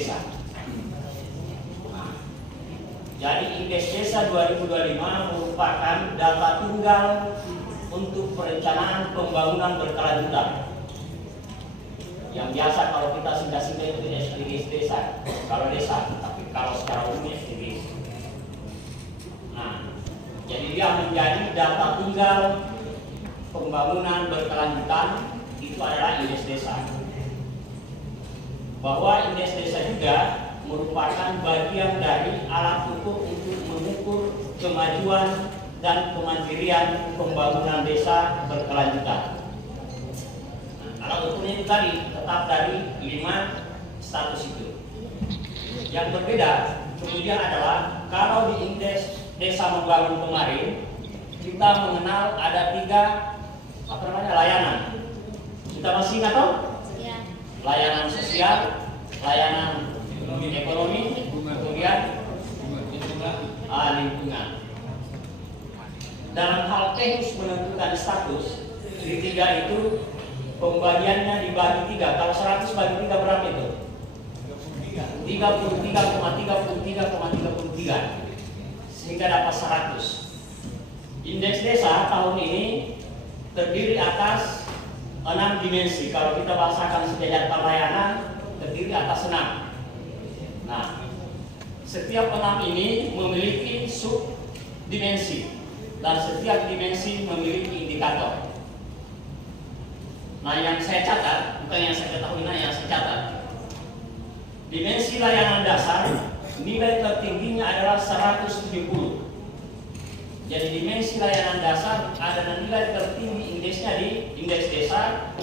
desa. Jadi indeks desa 2025 merupakan data tunggal untuk perencanaan pembangunan berkelanjutan. Yang biasa kalau kita singkat-singkat itu indeks desa, kalau desa, tapi kalau secara umum indeks. Nah, jadi dia menjadi data tunggal pembangunan berkelanjutan, itu adalah indeks desa. Bahwa indeks desa juga merupakan bagian dari alat ukur untuk mengukur kemajuan dan kemandirian pembangunan desa berkelanjutan. Nah, alat ukurnya itu tadi tetap dari 5 status itu. Yang berbeda kemudian adalah kalau di indeks desa membangun kemarin kita mengenal ada 3 layanan. Kita masih ingat toh? Ya. Layanan sosial, layanan ekonomi, kemudian lingkungan. Dalam hal teknis menentukan status di 3 itu pembagiannya dibagi 3. Kalau 100 bagi 3 berapa itu? 33,33,33 sehingga dapat 100. Indeks desa tahun ini terdiri atas 6 dimensi. Kalau kita bahasakan sejajar layanan terdiri atas 6. Nah, setiap 6 ini memiliki subdimensi dan setiap dimensi memiliki indikator. Nah, yang saya catat, bukan yang saya ketahui, yang saya catat. Dimensi layanan dasar nilai tertingginya adalah 170. Jadi dimensi layanan dasar ada nilai tertinggi indeksnya di indeks desa,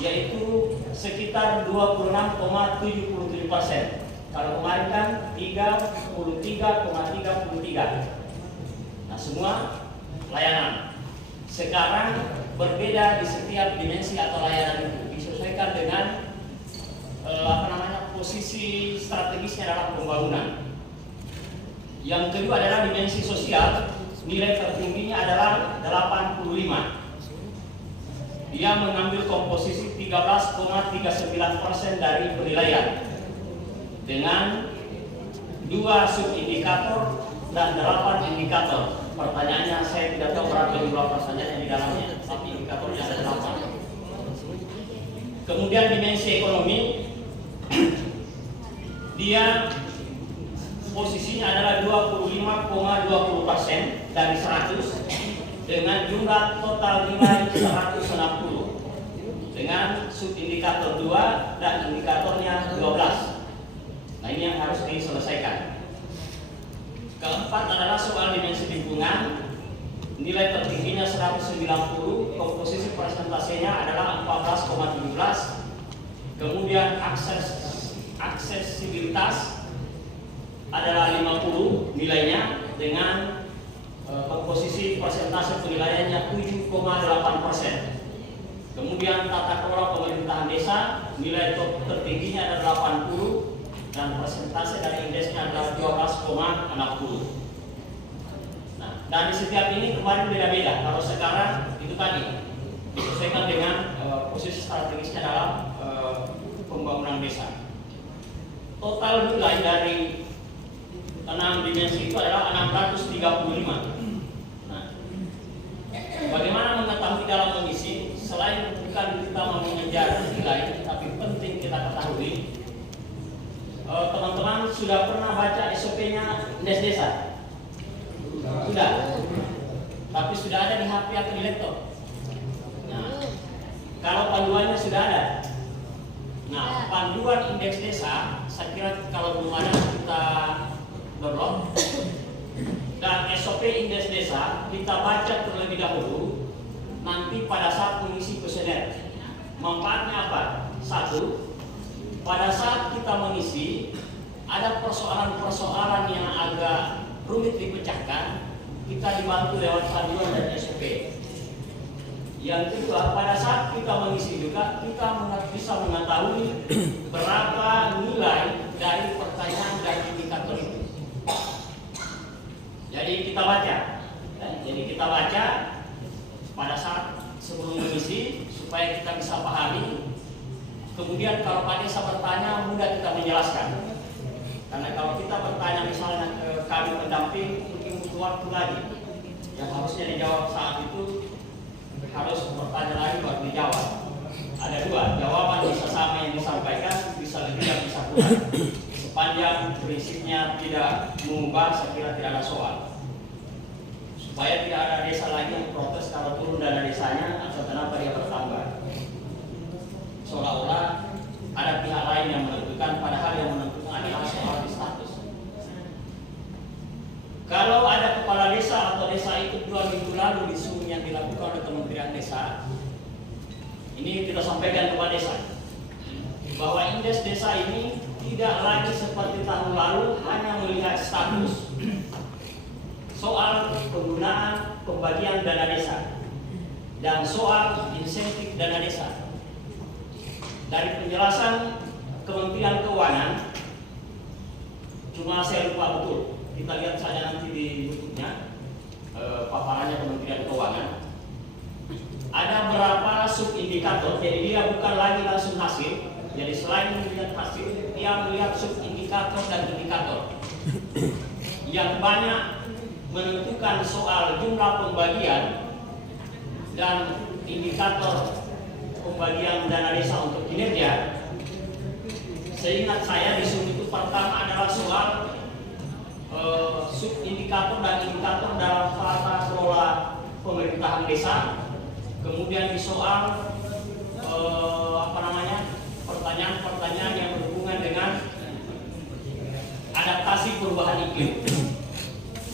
yaitu sekitar 26,77%. Kalau kemarin kan 33,33. Nah, semua layanan. Sekarang berbeda di setiap dimensi atau layanan itu, disesuaikan dengan posisi strategisnya dalam pembangunan. Yang kedua adalah dimensi sosial, nilai tertingginya adalah 85. Dia mengambil komposisi 13,39% dari penilaian dengan 2 subindikator dan 8 indikator. Pertanyaannya saya tidak tahu berapa jumlah pertanyaan di dalamnya, tapi indikatornya ada 8. Kemudian dimensi ekonomi, dia posisinya adalah 25,20% dari 100 dengan jumlah total nilai 160 dengan subindikator 2 dan indikatornya 12. Nah, ini yang harus diselesaikan. Keempat adalah soal dimensi lingkungan, nilai tertingginya 190, komposisi persentasenya adalah 14,17. Kemudian aksesibilitas adalah 50 nilainya dengan komposisi persentase penilaiannya 7,8%. Kemudian tata kelola pemerintahan desa, nilai tertingginya adalah 80 dan persentase dari indeksnya adalah 12,60. Nah, dari setiap ini kemarin beda-beda. Kalau sekarang itu tadi disesuaikan dengan posisi strategisnya dalam pembangunan desa. Total nilai dari 6 dimensi itu adalah 635. Nah, bagaimana mengetahui dalam mengisi? Selain bukan kita mau mengejar nilai, tapi penting kita ketahui. Teman-teman sudah pernah baca SOP-nya indeks desa? Sudah. Tapi sudah ada di HP atau di laptop? Nah, kalau panduannya sudah ada. Nah, panduan indeks desa, saya kira kalau belum ada kita download. Dan SOP indeks desa kita baca terlebih dahulu. Nanti pada saat mengisi kuesioner, manfaatnya apa? 1, pada saat kita mengisi ada persoalan-persoalan yang agak rumit dipecahkan, kita dibantu lewat panduan dan SOP. Yang kedua, pada saat kita mengisi juga kita bisa mengetahui berapa nilai dari pertanyaan dan indikator itu. Jadi kita baca. Jadi kita baca pada saat sebelum mengisi supaya kita bisa pahami. Kemudian kalau Pak Desa bertanya mudah kita menjawab. menjelaskan. Karena kalau kita bertanya misalnya ke kami pendamping, mungkin butuh waktu lagi. Yang harusnya dijawab saat itu harus bertanya lagi baru dijawab. Ada dua, jawaban bisa sama yang disampaikan, bisa lebih dan bisa kurang. Sepanjang prinsipnya tidak mengubah, saya kira tidak ada soal. Supaya tidak ada desa lagi yang protes kalau turun dana desanya atau kenapa dia bertambah. Seolah-olah ada pihak lain yang menentukan, padahal yang menentukan adalah soal di status. Kalau ada kepala desa atau desa ikut 2 minggu lalu di Zoom yang dilakukan oleh Kementerian Desa, ini kita sampaikan kepada desa bahwa indeks desa ini tidak lagi seperti tahun lalu hanya melihat status soal penggunaan pembagian dana desa dan soal insentif dana desa. Dari penjelasan Kementerian Keuangan, cuma saya lupa betul, kita lihat saja nanti di YouTube-nya paparannya Kementerian Keuangan. Ada berapa subindikator, jadi dia bukan lagi langsung hasil. Jadi selain melihat hasil, dia melihat subindikator dan indikator yang banyak menentukan soal jumlah pembagian dan indikator pembagian dana desa untuk kinerja. Seingat saya di sini itu pertama adalah soal subindikator dan indikator dalam tata kelola pemerintahan desa. Kemudian di soal pertanyaan-pertanyaan yang berhubungan dengan adaptasi perubahan iklim.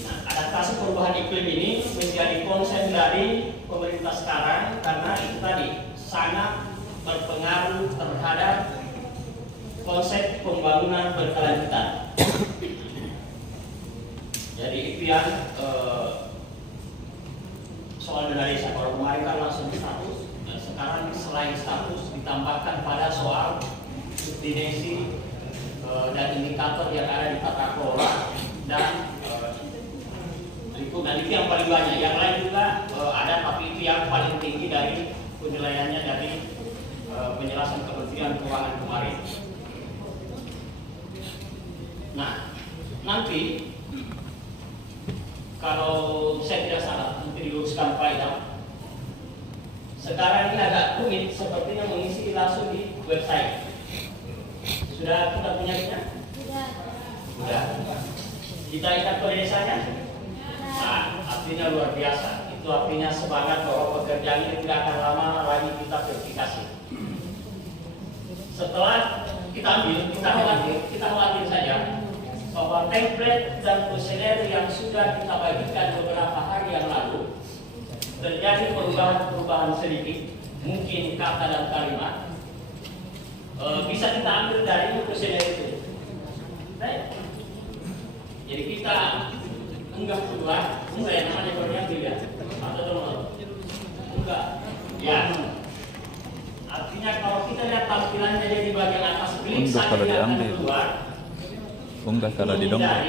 Nah, adaptasi perubahan iklim ini menjadi konsen dari pemerintah sekarang karena itu tadi sangat berpengaruh terhadap konsep pembangunan berkelanjutan. Jadi itu yang soal dana desa. Kalau kemarin kan langsung status, dan sekarang selain status ditambahkan pada soal subdimensi dan indikator yang ada di tata kelola dan lingkungan. Itu yang paling banyak. Yang lain juga ada, tapi itu yang paling tinggi dari penilaiannya dari penjelasan Kementerian Keuangan kemarin. Nah, nanti kalau saya tidak salah, nanti diluruskan Pak Idam. Sekarang ini agak rumit, sepertinya mengisi langsung di website. Sudah kita punya kita? Sudah. Kita ikat ke desanya? Nah, artinya luar biasa. Itu artinya semangat bahwa pekerjaan ini tidak akan lama lagi kita verifikasi. Setelah kita ambil, kita khawatir saja bahwa template dan kuesioner yang sudah kita bagikan beberapa hari yang lalu terjadi perubahan-perubahan sedikit, mungkin kata dan kalimat, bisa kita ambil dari kuesioner itu. Baik. Jadi kita enggak keluar, enggak yang namanya berdiambil ya, atau dong enggak, ya. Artinya kalau kita lihat tampilannya jadi bagian atas, klik saja yang akan keluar. Unggah karena di download,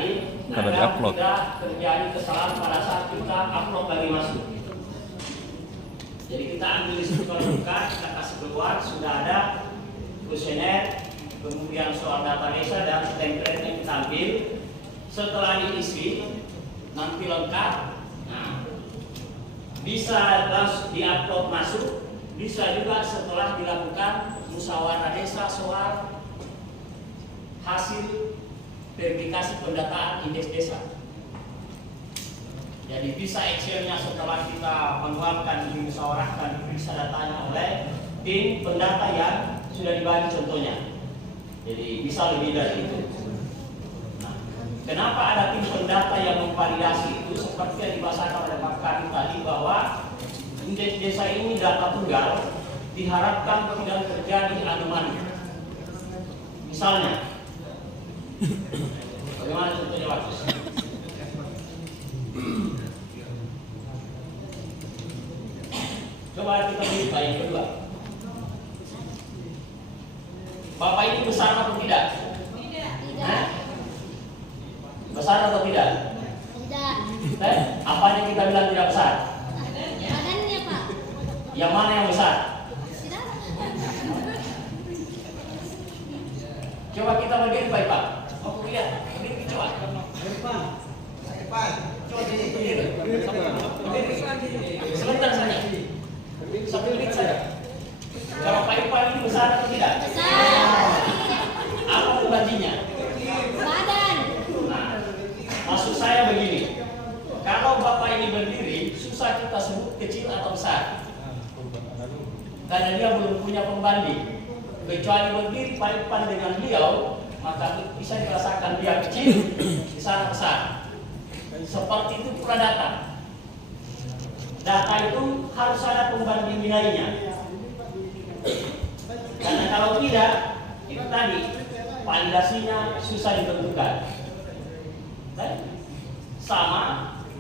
karena di upload. Terjadi kesalahan pada saat kita upload lagi masuk. Jadi kita ambil di situ kalau buka, kita kasih keluar, sudah ada kuesioner, kemudian soal data desa dan template yang kita ambil. Setelah diisi, nanti lengkap. Nah, bisa langsung diupload masuk, bisa juga setelah dilakukan musyawarah desa soal hasil verifikasi pendataan indeks desa. Jadi bisa Excel-nya setelah kita manualkan, dimusyawarahkan, bisa datanya oleh tim pendata yang sudah dibagi contohnya. Jadi bisa lebih dari itu. Nah, kenapa ada tim pendata yang memvalidasi itu? Seperti yang dibahasakan oleh Pak Kadi tadi, bahwa indeks desa ini data tunggal, diharapkan tidak terjadi anomali. Misalnya, bagaimana contohnya bagus? Coba kita lihat yang kedua. Bapak ini besar atau tidak? Tidak. Besar atau tidak? Tidak. Apanya kita bilang tidak besar? Badannya, Pak. Yang mana yang besar? Tidak. Coba kita berdiri Pak. Mau lihat, berdiri coba. Coba berdiri. Sebentar saja. 1 menit saja. Kalau Pak Ipan ini besar atau tidak? Besar. Apa pembantinya? Badan. Nah, maksud saya begini. Kalau Bapak ini berdiri, susah kita sebut kecil atau besar. Karena dia belum punya pembanding. Kecuali berdiri Pak Ipan dengan beliau, maka bisa dirasakan dia kecil, di sana besar. Seperti itu pula data. Data itu harus ada pembanding nilainya. Karena kalau tidak, itu tadi validasinya susah ditentukan. Sama,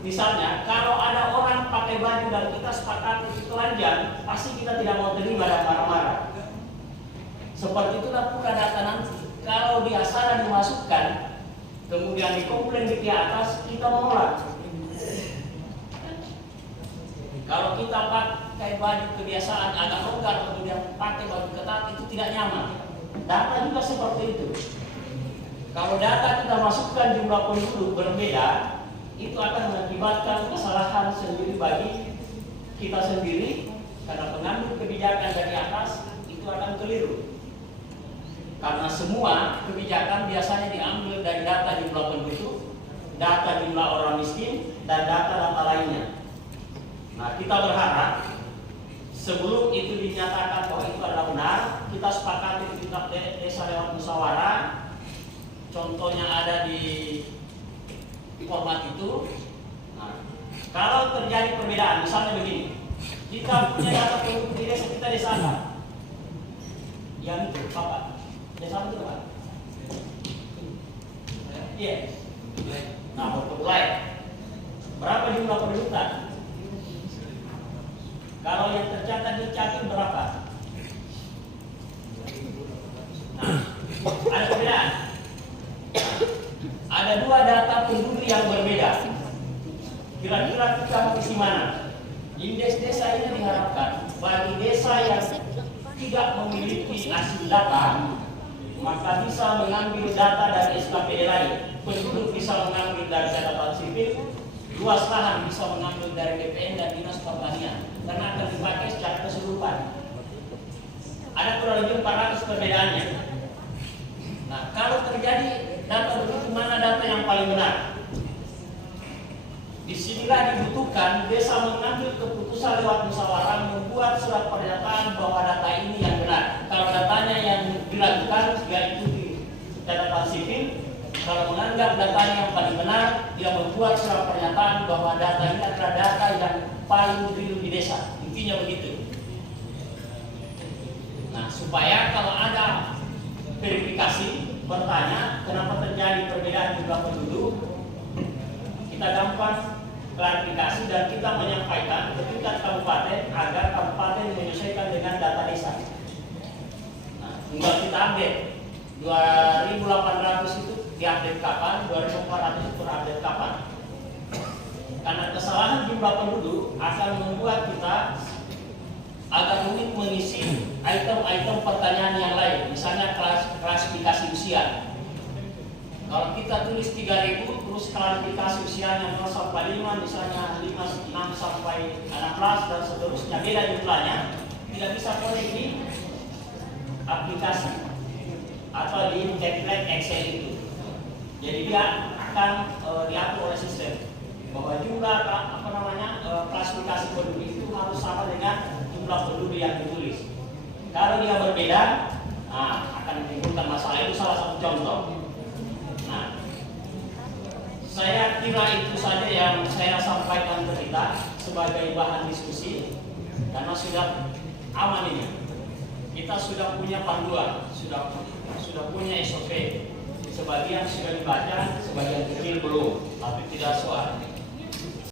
misalnya kalau ada orang pakai baju dan kita sepakat itu telanjang, pasti kita tidak mau terima dan marah-marah. Seperti itulah pula data nanti. Kalau dia salah dimasukkan, kemudian dikomplain di atas, kita menolak. Kalau kita pakai baju kebiasaan agak longgar, kemudian pakai baju ketat, itu tidak nyaman. Data juga seperti itu. Kalau data kita masukkan jumlah penduduk berbeda, itu akan mengakibatkan kesalahan sendiri bagi kita sendiri, karena pengambil kebijakan dari atas itu akan keliru. Karena semua kebijakan biasanya diambil dari data jumlah penduduk, data jumlah orang miskin, dan data-data lainnya. Nah, kita berharap sebelum itu dinyatakan bahwa itu adalah benar, kita sepakati di tingkat desa lewat musyawarah. Contohnya ada di format itu. Nah, kalau terjadi perbedaan, misalnya begini, kita punya data penduduk di desa kita desa apa? Yang itu, Bapak. Desa itu apa? Iya. Nah, mulai. Berapa jumlah pendudukan? Kalau yang tercatat di Capil berapa? Nah, ada perbedaan. Ada 2 data penduduk yang berbeda. Kira-kira kita mau isi mana? Indeks desa ini diharapkan bagi desa yang tidak memiliki hasil data, maka bisa mengambil data dari SKPD lain. Penduduk bisa mengambil dari catatan sipil, luas lahan bisa mengambil dari BPN dan Dinas Pertanian, karena akan dipakai secara keseluruhan. Ada kurang lebih 400 perbedaannya. Nah, kalau terjadi data begitu, mana data yang paling benar? Disinilah dibutuhkan desa mengambil keputusan lewat musyawarah, membuat surat pernyataan bahwa data ini yang benar. Kalau datanya yang dilakukan, dia ikuti catatan sipil. Kalau menganggap datanya yang paling benar, dia membuat surat pernyataan bahwa data ini adalah data yang paling real di desa. Intinya begitu. Nah, supaya kalau ada verifikasi, bertanya kenapa terjadi perbedaan jumlah penduduk, kita gampang klarifikasi dan kita menyampaikan ke tingkat kabupaten agar kabupaten menyesuaikan dengan data desa. Nah, tinggal kita update 2.800 itu diupdate kapan, 2.400 itu terupdate kapan. Karena kesalahan jumlah penduduk akan membuat kita agak rumit mengisi item-item pertanyaan yang lain, misalnya klasifikasi usia. Kalau kita tulis 3.000 terus klasifikasi usianya 0 sampai 5, misalnya 5, 6 sampai 16 dan seterusnya, beda jumlahnya, tidak bisa connect di aplikasi atau di template Excel itu. Jadi dia akan diatur oleh sistem bahwa jumlah klasifikasi penduduk itu harus sama dengan jumlah penduduk yang ditulis. Kalau dia berbeda, akan menimbulkan masalah. Itu salah satu contoh. Nah, saya kira itu saja yang saya sampaikan ke kita sebagai bahan diskusi, karena sudah aman ini. Kita sudah punya panduan, sudah punya SOP. Sebagian sudah dibaca, sebagian kecil belum, tapi tidak soal.